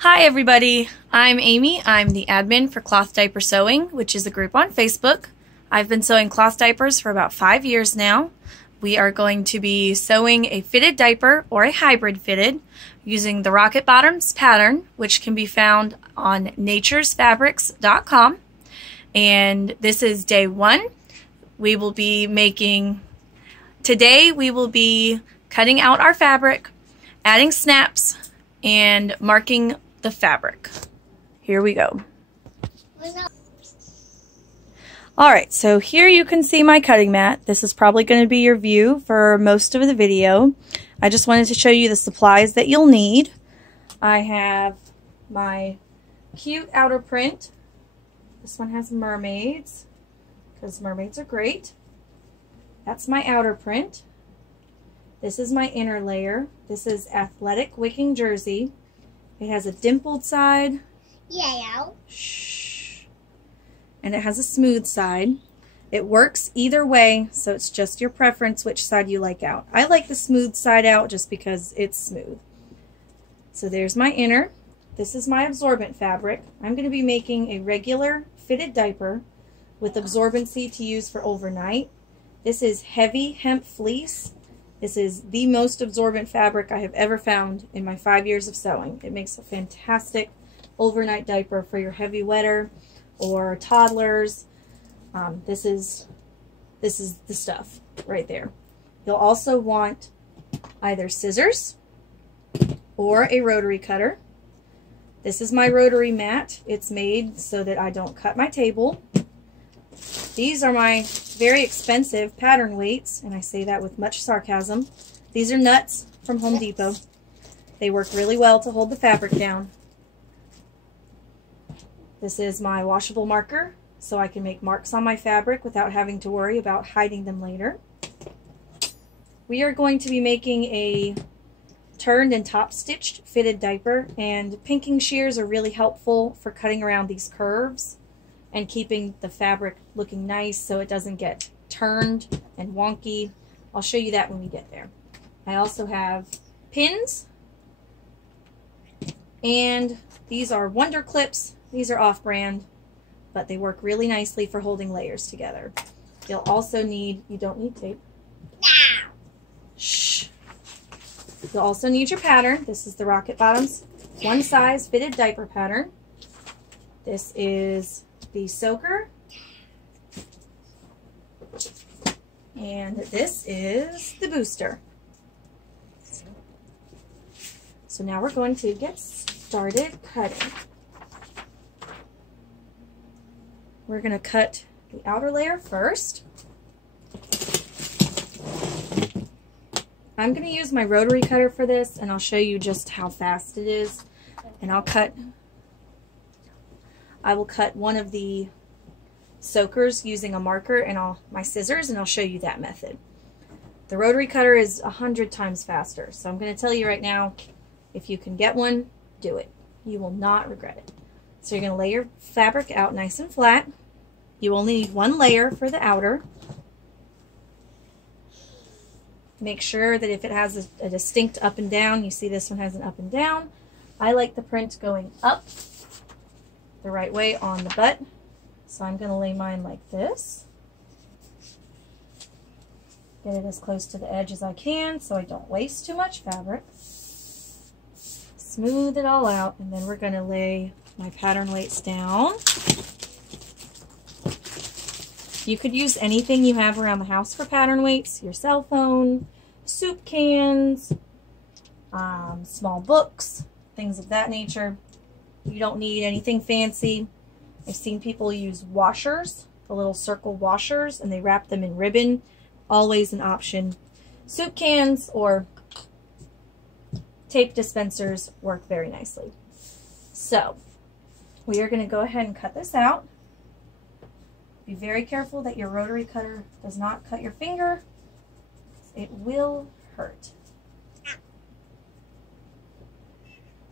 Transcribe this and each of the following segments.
Hi everybody, I'm Amy. I'm the admin for Cloth Diaper Sewing, which is a group on Facebook. I've been sewing cloth diapers for about 5 years now. We are going to be sewing a fitted diaper or a hybrid fitted using the Rocket Bottoms pattern, which can be found on naturesfabrics.com. And this is day 1. We will be today we will be cutting out our fabric, adding snaps, and marking the fabric. Here we go. Alright, so here you can see my cutting mat. This is probably going to be your view for most of the video. I just wanted to show you the supplies that you'll need. I have my cute outer print. This one has mermaids, because mermaids are great. That's my outer print. This is my inner layer. This is athletic wicking jersey. It has a dimpled side. Yeah. Shh. And it has a smooth side. It works either way, so it's just your preference which side you like out. I like the smooth side out just because it's smooth. So there's my inner. This is my absorbent fabric. I'm going to be making a regular fitted diaper with absorbency to use for overnight. This is heavy hemp fleece. This is the most absorbent fabric I have ever found in my 5 years of sewing. It makes a fantastic overnight diaper for your heavy wetter or toddlers. This is the stuff right there. You'll also want either scissors or a rotary cutter. This is my rotary mat. It's made so that I don't cut my table. These are my very expensive pattern weights, and I say that with much sarcasm. These are nuts from Home Depot. They work really well to hold the fabric down. This is my washable marker, so I can make marks on my fabric without having to worry about hiding them later. We are going to be making a turned and top stitched fitted diaper, and pinking shears are really helpful for cutting around these curves and keeping the fabric looking nice so it doesn't get turned and wonky. I'll show you that when we get there. I also have pins, and these are Wonder Clips. These are off-brand, but they work really nicely for holding layers together. You'll also need, you don't need tape. Shh. You'll also need your pattern. This is the Rocket Bottoms one size fitted diaper pattern. This is the soaker, and this is the booster. So now we're going to get started cutting. We're going to cut the outer layer first. I'm going to use my rotary cutter for this, and I'll show you just how fast it is. And I will cut one of the soakers using a marker and my scissors, and I'll show you that method. The rotary cutter is 100 times faster, so I'm going to tell you right now, if you can get one, do it. You will not regret it. So you're going to lay your fabric out nice and flat. You only need one layer for the outer. Make sure that if it has a distinct up and down, you see this one has an up and down. I like the print going up the right way on the butt. So I'm going to lay mine like this. Get it as close to the edge as I can so I don't waste too much fabric. Smooth it all out, and then we're going to lay my pattern weights down. You could use anything you have around the house for pattern weights. Your cell phone, soup cans, small books, things of that nature. You don't need anything fancy. I've seen people use washers, the little circle washers, and they wrap them in ribbon. Always an option. Soup cans or tape dispensers work very nicely. So we are going to go ahead and cut this out. Be very careful that your rotary cutter does not cut your finger. It will hurt.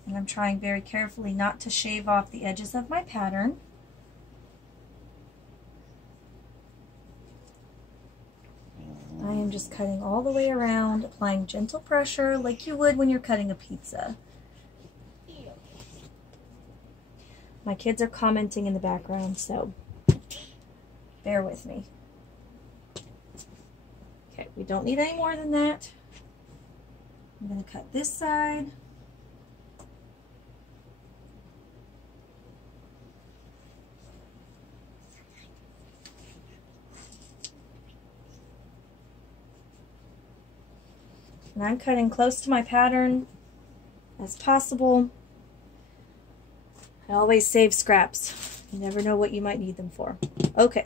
And I'm trying very carefully not to shave off the edges of my pattern. I am just cutting all the way around, applying gentle pressure like you would when you're cutting a pizza. My kids are commenting in the background, so bear with me. Okay, we don't need any more than that. I'm going to cut this side. And I'm cutting close to my pattern as possible. I always save scraps. You never know what you might need them for. Okay,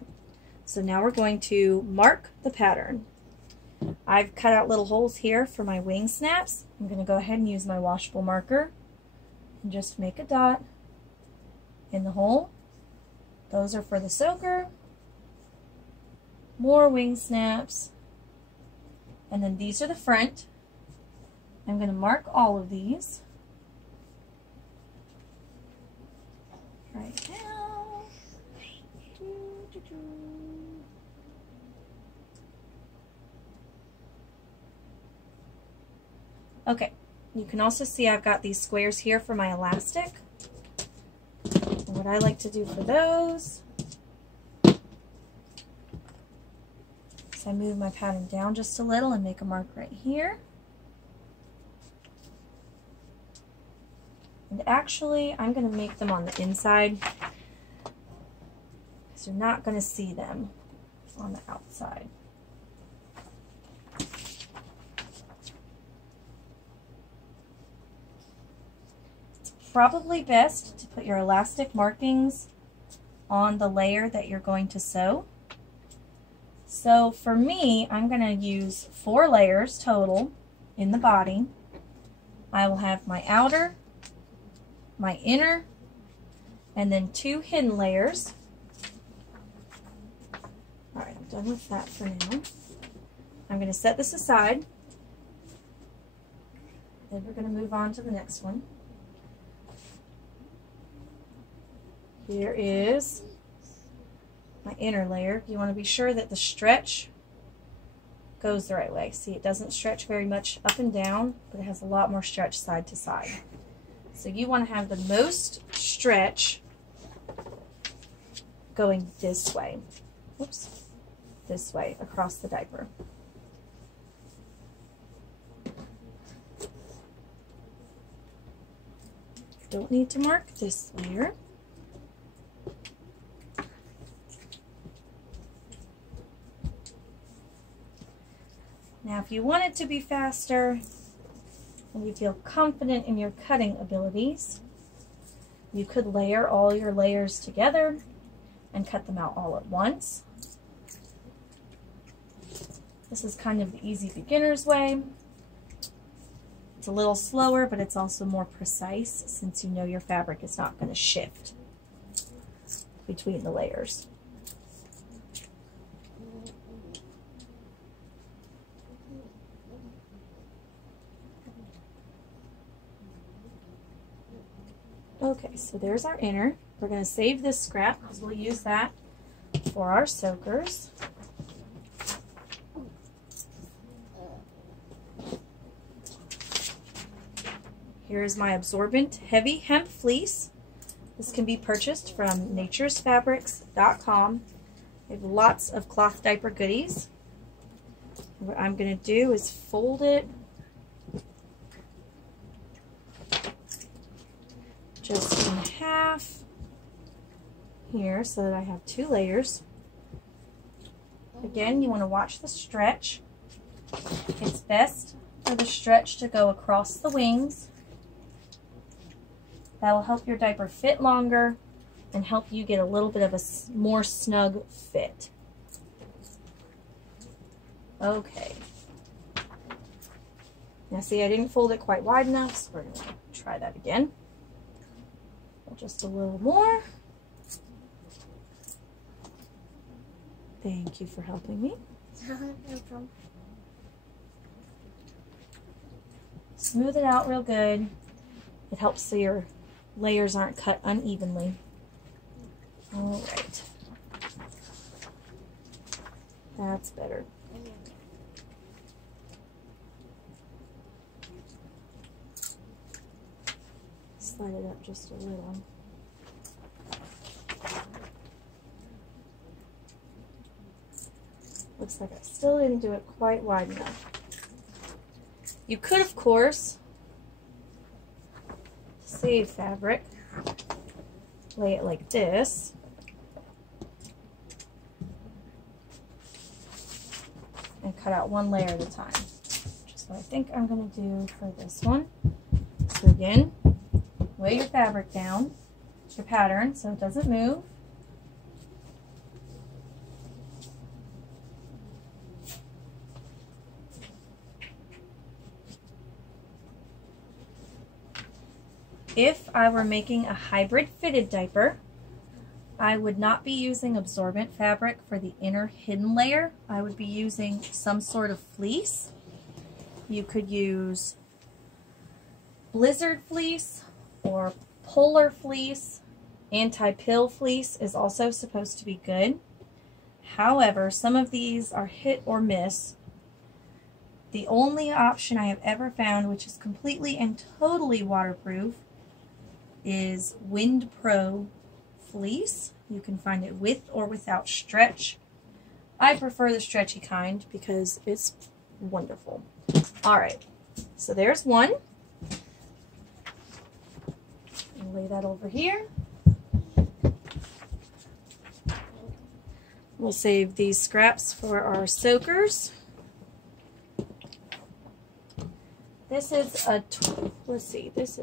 so now we're going to mark the pattern. I've cut out little holes here for my wing snaps. I'm going to go ahead and use my washable marker and just make a dot in the hole. Those are for the soaker. More wing snaps. And then these are the front. I'm going to mark all of these right now. Okay, you can also see I've got these squares here for my elastic. And what I like to do for those is I move my pattern down just a little and make a mark right here. And actually, I'm going to make them on the inside because you're not going to see them on the outside. It's probably best to put your elastic markings on the layer that you're going to sew. So for me, I'm going to use 4 layers total in the body. I will have my outer, my inner, and then 2 hidden layers. All right, I'm done with that for now. I'm going to set this aside. Then we're going to move on to the next one. Here is my inner layer. You want to be sure that the stretch goes the right way. See, it doesn't stretch very much up and down, but it has a lot more stretch side to side. So you want to have the most stretch going this way. Oops, this way across the diaper. Don't need to mark this layer. Now, if you want it to be faster and you feel confident in your cutting abilities, you could layer all your layers together and cut them out all at once. This is kind of the easy beginner's way. It's a little slower, but it's also more precise since you know your fabric is not going to shift between the layers. Okay, so there's our inner. We're going to save this scrap because we'll use that for our soakers. Here's my absorbent heavy hemp fleece. This can be purchased from naturesfabrics.com. They have lots of cloth diaper goodies. What I'm going to do is fold it just in half here so that I have 2 layers. Again, you want to watch the stretch. It's best for the stretch to go across the wings. That will help your diaper fit longer and help you get a little bit of a more snug fit. Okay. Now see, I didn't fold it quite wide enough, so we're going to try that again. Just a little more. Thank you for helping me. No problem. Smooth it out real good. It helps so your layers aren't cut unevenly. All right. That's better. Slide it up just a little. Looks like I still didn't do it quite wide enough. You could, of course, save fabric, lay it like this, and cut out one layer at a time, which is what I think I'm going to do for this one. So again, weigh your fabric down, your pattern, so it doesn't move. If I were making a hybrid fitted diaper, I would not be using absorbent fabric for the inner hidden layer. I would be using some sort of fleece. You could use blizzard fleece or polar fleece. Anti-pill fleece is also supposed to be good. However, some of these are hit or miss. The only option I have ever found, which is completely and totally waterproof, is Wind Pro fleece. You can find it with or without stretch. I prefer the stretchy kind because it's wonderful. Alright, so there's one. I'll lay that over here. We'll save these scraps for our soakers. This is a, let's see, this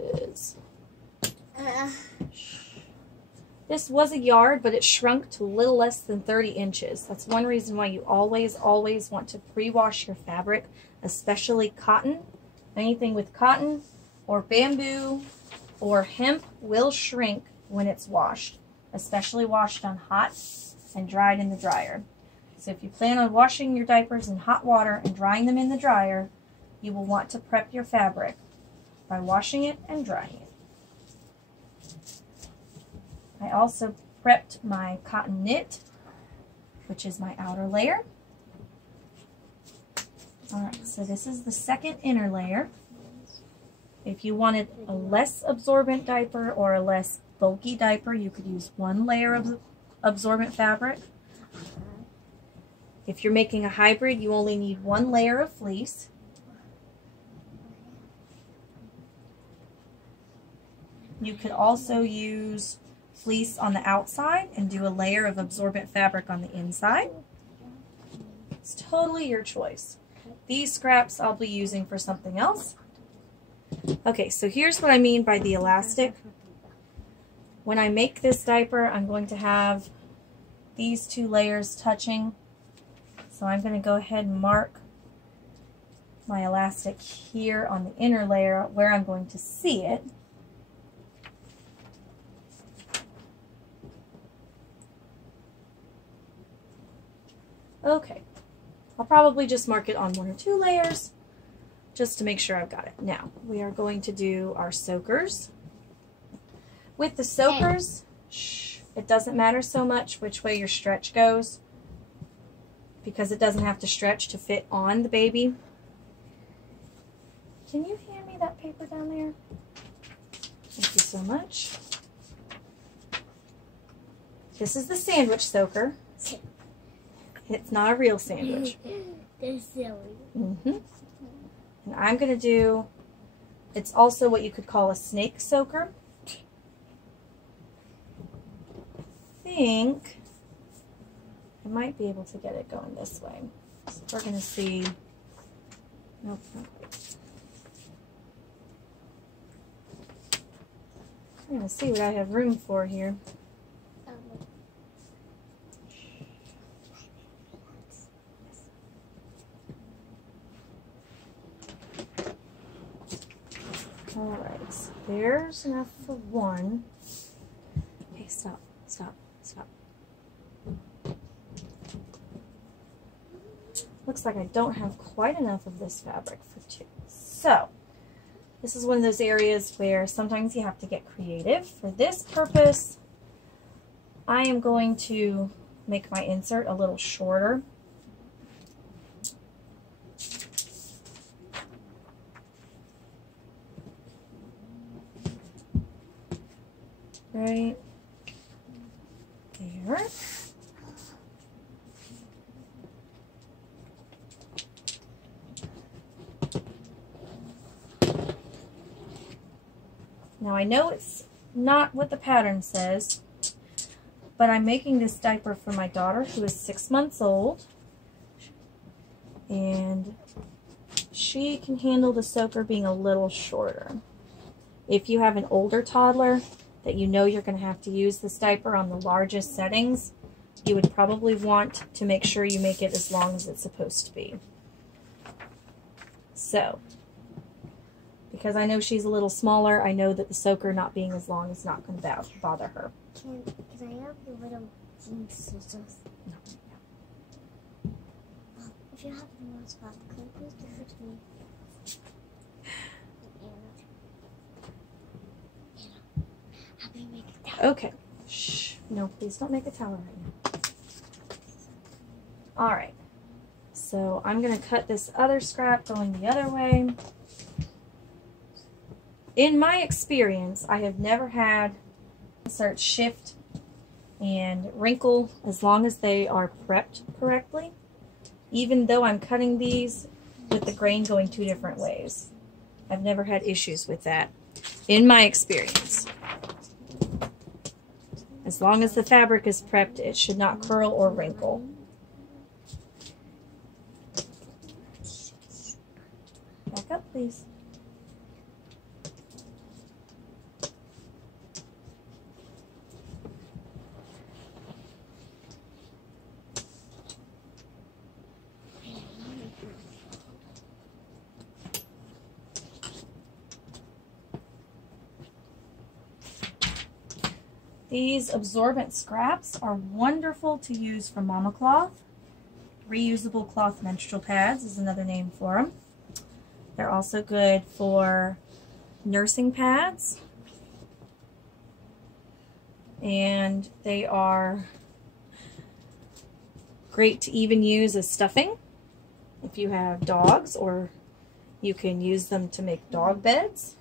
was a yard, but it shrunk to a little less than 30 inches. That's one reason why you always want to pre-wash your fabric, especially cotton. Anything with cotton or bamboo or hemp will shrink when it's washed, especially washed on hot and dried in the dryer. So if you plan on washing your diapers in hot water and drying them in the dryer, you will want to prep your fabric by washing it and drying it. I also prepped my cotton knit, which is my outer layer. Alright, so this is the second inner layer. If you wanted a less absorbent diaper or a less bulky diaper, you could use one layer of absorbent fabric. If you're making a hybrid, you only need one layer of fleece. You could also use fleece on the outside and do a layer of absorbent fabric on the inside. It's totally your choice. These scraps I'll be using for something else. Okay, so here's what I mean by the elastic. When I make this diaper, I'm going to have these two layers touching. So I'm going to go ahead and mark my elastic here on the inner layer where I'm going to see it. Okay, I'll probably just mark it on one or two layers just to make sure I've got it. Now, we are going to do our soakers. With the soakers, it doesn't matter so much which way your stretch goes because it doesn't have to stretch to fit on the baby. Can you hand me that paper down there? Thank you so much. This is the sandwich soaker. It's not a real sandwich. They're silly. And I'm going to do, it's also what you could call a snake soaker. I think I might be able to get it going this way. So we're going to see, nope, not quite. I'm going to see what I have room for here. Alright, so there's enough for one. Okay, stop. Looks like I don't have quite enough of this fabric for two. So, this is one of those areas where sometimes you have to get creative. For this purpose, I am going to make my insert a little shorter. Right there. Now I know it's not what the pattern says, but I'm making this diaper for my daughter who is 6 months old, and she can handle the soaker being a little shorter. If you have an older toddler that you know you're going to have to use this diaper on the largest settings, you would probably want to make sure you make it as long as it's supposed to be. So, because I know she's a little smaller, I know that the soaker not being as long is not going to bother her. Can I have the little jeans scissors? No. Well, if you have the most spot, can you please give it to me? Have me make a towel. Okay. Shh. No, please don't make a towel right now. Alright. So I'm going to cut this other scrap going the other way. In my experience, I have never had inserts shift and wrinkle as long as they are prepped correctly, even though I'm cutting these with the grain going 2 different ways. I've never had issues with that in my experience. As long as the fabric is prepped, it should not curl or wrinkle. Back up, please. These absorbent scraps are wonderful to use for mama cloth. Reusable cloth menstrual pads is another name for them. They're also good for nursing pads. And they are great to even use as stuffing if you have dogs, or you can use them to make dog beds.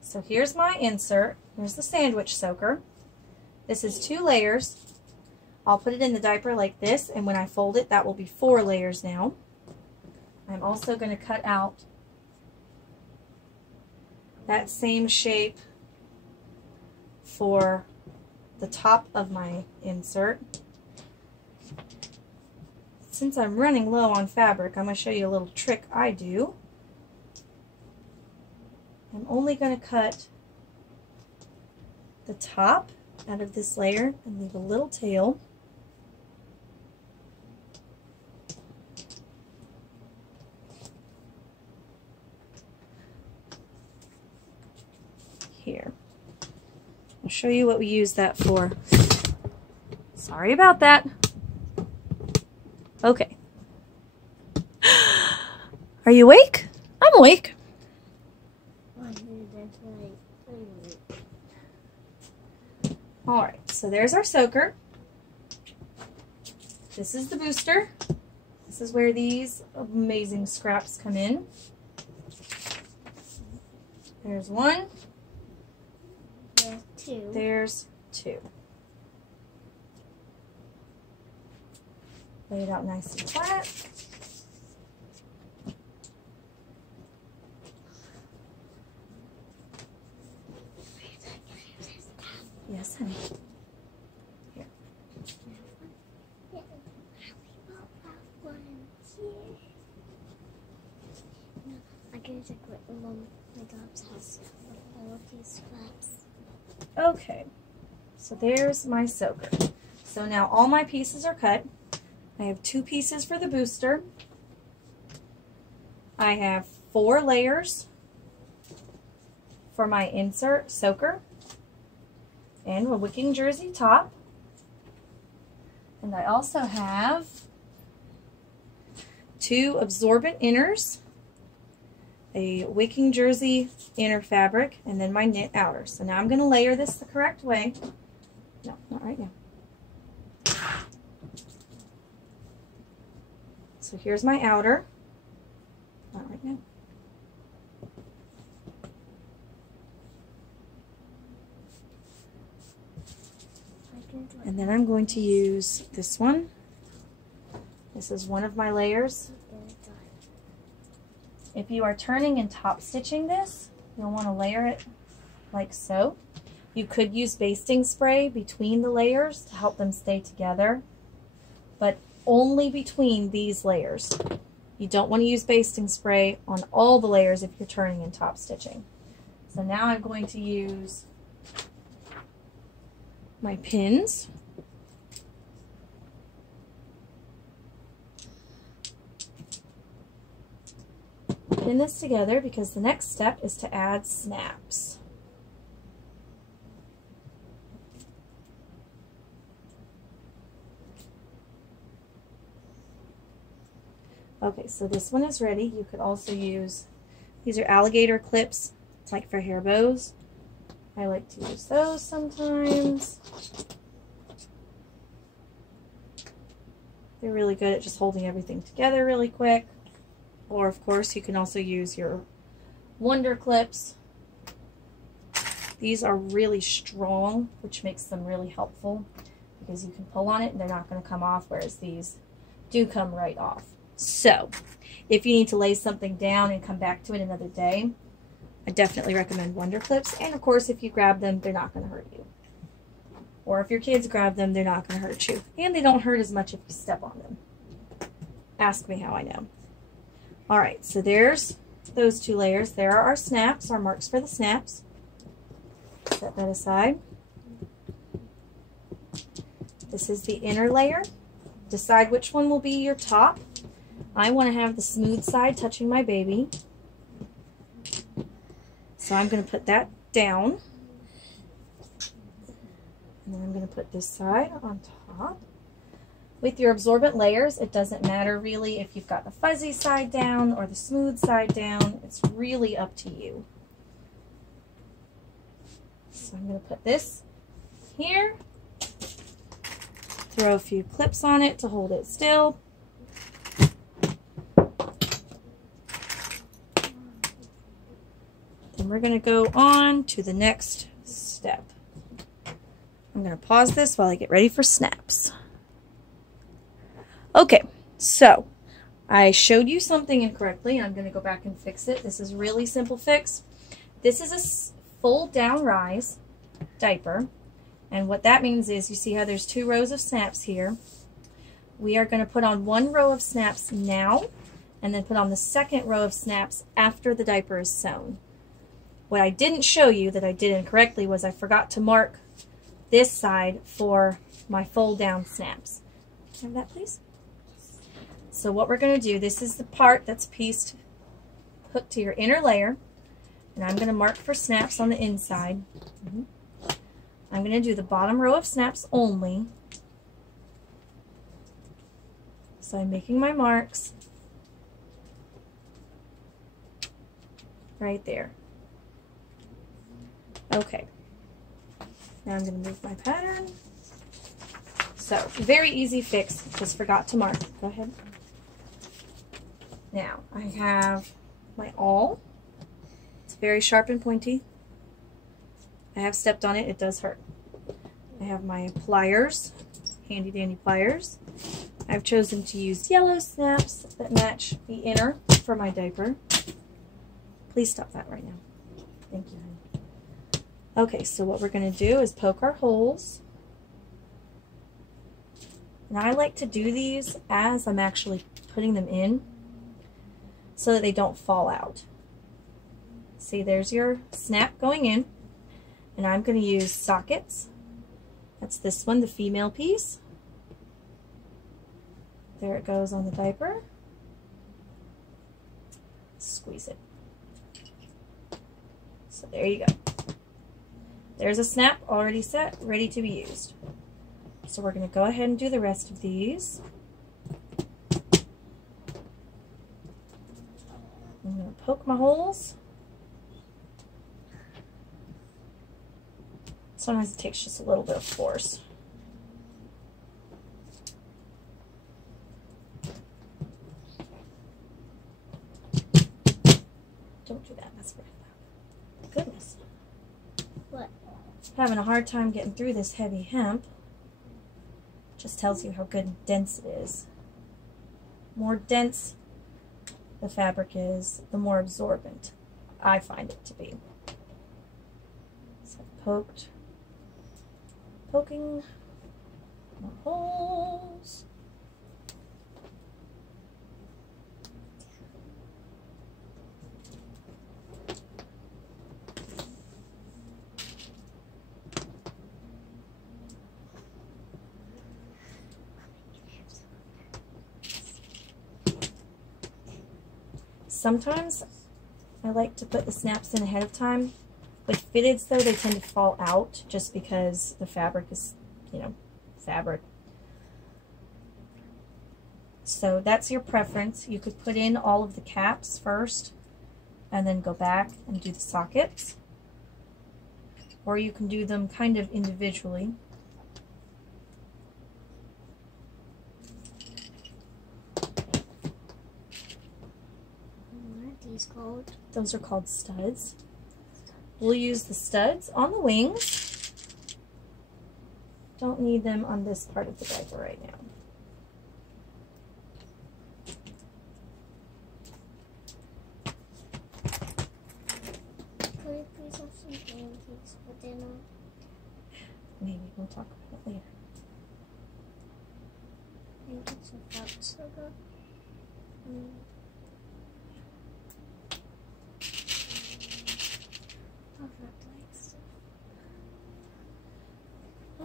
So here's my insert. Here's the sandwich soaker. This is 2 layers. I'll put it in the diaper like this, and when I fold it, that will be 4 layers now. I'm also going to cut out that same shape for the top of my insert. Since I'm running low on fabric, I'm going to show you a little trick I do. I'm only going to cut the top out of this layer and leave a little tail. Here. I'll show you what we use that for. Sorry about that. Okay. Are you awake? I'm awake. Alright, so there's our soaker. This is the booster. This is where these amazing scraps come in. There's 1. There's 2. There's 2. Lay it out nice and flat. Yes, honey. Here. I can check what my dog's house with all of these flaps. Okay, so there's my soaker. So now all my pieces are cut. I have 2 pieces for the booster. I have 4 layers for my insert soaker, and a wicking jersey top. And I also have 2 absorbent inners, a wicking jersey inner fabric, and then my knit outer. So now I'm going to layer this the correct way. No, not right now. So here's my outer. Not right now. And then I'm going to use this one. This is one of my layers. If you are turning and top stitching this, you'll want to layer it like so. You could use basting spray between the layers to help them stay together, but only between these layers. You don't want to use basting spray on all the layers if you're turning and top stitching. So now I'm going to use my pins. Pin this together because the next step is to add snaps. Okay, so this one is ready. You could also use, these are alligator clips. It's like for hair bows. I like to use those sometimes. They're really good at just holding everything together really quick. Or of course you can also use your Wonder clips. These are really strong, which makes them really helpful because you can pull on it and they're not going to come off, whereas these do come right off. So if you need to lay something down and come back to it another day, I definitely recommend Wonder clips. And of course, if you grab them, they're not going to hurt you. Or if your kids grab them, they're not going to hurt you. And they don't hurt as much if you step on them. Ask me how I know. All right, so there's those two layers. There are our snaps, our marks for the snaps. Set that aside. This is the inner layer. Decide which one will be your top. I want to have the smooth side touching my baby. So I'm going to put that down. And then I'm going to put this side on top. With your absorbent layers, it doesn't matter really if you've got the fuzzy side down or the smooth side down. It's really up to you. So I'm going to put this here. Throw a few clips on it to hold it still. Then we're going to go on to the next step. I'm going to pause this while I get ready for snaps. Okay, so I showed you something incorrectly. I'm going to go back and fix it. This is a really simple fix. This is a fold down rise diaper. And what that means is, you see how there's 2 rows of snaps here. We are going to put on 1 row of snaps now, and then put on the 2nd row of snaps after the diaper is sewn. What I didn't show you that I did incorrectly was I forgot to mark this side for my fold down snaps. Can I have that, please? So what we're going to do, this is the part that's pieced, hooked to your inner layer, and I'm going to mark for snaps on the inside. I'm going to do the bottom row of snaps only. So I'm making my marks right there. Okay. Now I'm going to move my pattern. So, very easy fix, just forgot to mark. Go ahead. Now, I have my awl. It's very sharp and pointy. I have stepped on it, it does hurt. I have my pliers, handy dandy pliers. I've chosen to use yellow snaps that match the inner for my diaper. Please stop that right now. Thank you, honey. Okay, so what we're going to do is poke our holes. And I like to do these as I'm actually putting them in so that they don't fall out. See, there's your snap going in. And I'm going to use sockets. That's this one, the female piece. There it goes on the diaper. Squeeze it. So there you go. There's a snap already set, ready to be used. So we're going to go ahead and do the rest of these. I'm going to poke my holes. Sometimes it takes just a little bit of force. Don't do that, that's very loud. Goodness. What? I'm having a hard time getting through this heavy hemp. Just tells you how good and dense it is. The more dense the fabric is, the more absorbent I find it to be. So I've poking more holes. Sometimes I like to put the snaps in ahead of time. With fitteds though, they tend to fall out just because the fabric is, you know, fabric. So that's your preference. You could put in all of the caps first and then go back and do the sockets. Or you can do them kind of individually. Called? Those are called studs. We'll use the studs on the wings. Don't need them on this part of the diaper right now. Can we please have some pancakes for dinner? Maybe we'll talk about it later. Pancakes without sugar.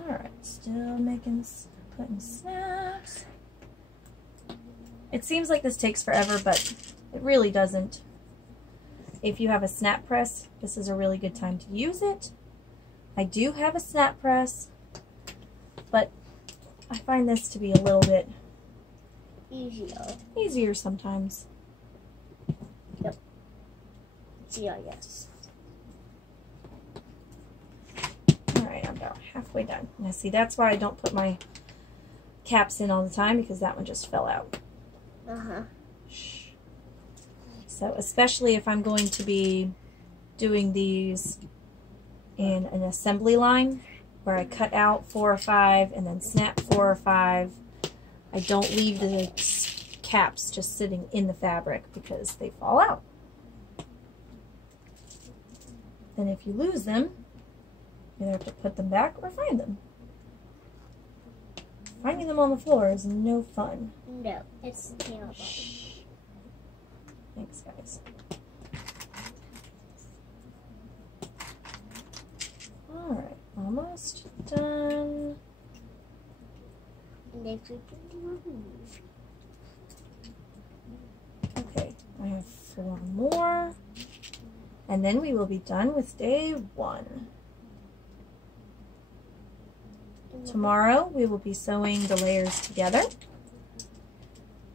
Alright, still putting snaps. It seems like this takes forever, but it really doesn't. If you have a snap press, this is a really good time to use it. I do have a snap press, but I find this to be a little bit easier sometimes. Yep. Yeah, yes. Alright, I'm about halfway done. Now see, that's why I don't put my caps in all the time, because that one just fell out. So especially if I'm going to be doing these in an assembly line where I cut out 4 or 5 and then snap 4 or 5, I don't leave the caps just sitting in the fabric because they fall out. Then if you lose them, you either have to put them back or find them. Finding them on the floor is no fun. No, it's terrible. Shh. Thanks, guys. Alright, almost done. Next we can do a move. Okay, I have 4 more. And then we will be done with day 1. Tomorrow we will be sewing the layers together.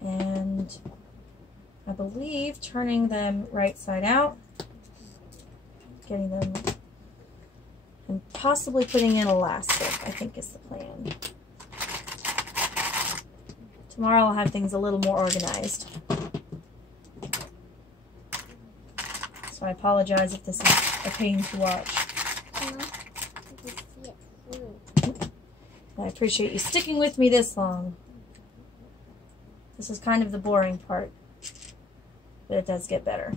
And I believe turning them right side out, getting them, and possibly putting in elastic, I think is the plan. Tomorrow I'll have things a little more organized. So I apologize if this is a pain to watch. I appreciate you sticking with me this long. This is kind of the boring part, but it does get better.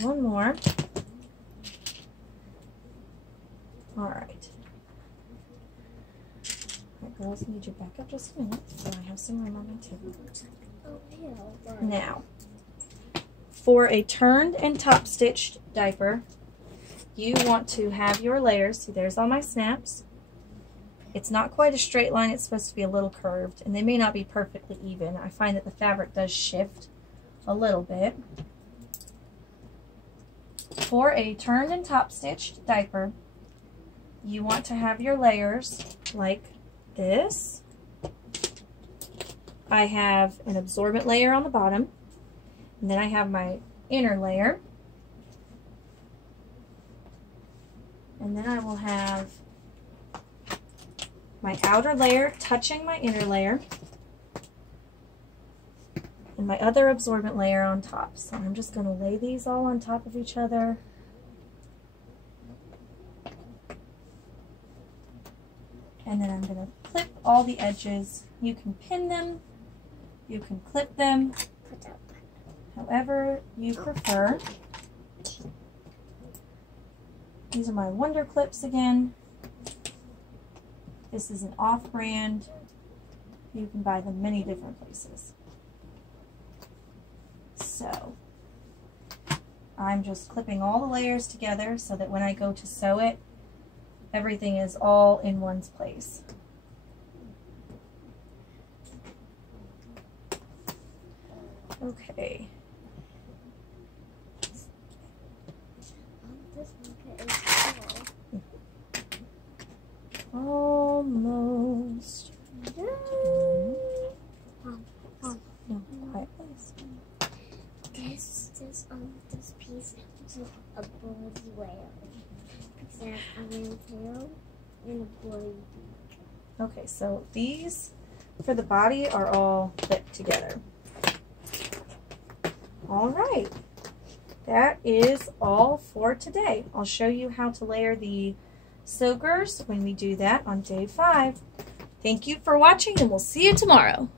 One more. All right. Alright, girls, I need you back up just a minute so I have some room on my table. Now, for a turned and top stitched diaper, you want to have your layers. See, there's all my snaps. It's not quite a straight line, it's supposed to be a little curved, and they may not be perfectly even. I find that the fabric does shift a little bit. For a turned and top stitched diaper, you want to have your layers like this. I have an absorbent layer on the bottom, and then I have my inner layer, and then I will have my outer layer touching my inner layer, and my other absorbent layer on top. So I'm just going to lay these all on top of each other. And then I'm going to clip all the edges. You can pin them, you can clip them, however you prefer. These are my Wonder Clips again. This is an off-brand. You can buy them many different places. So, I'm just clipping all the layers together so that when I go to sew it, everything is all in one place. Okay. This blanket is full. Almost. No, quiet, please. This piece is a bird's whale. It's got a red tail and a bird beak. Okay, so these for the body are all clipped together. All right, that is all for today. I'll show you how to layer the soakers when we do that on day 5. Thank you for watching, and we'll see you tomorrow.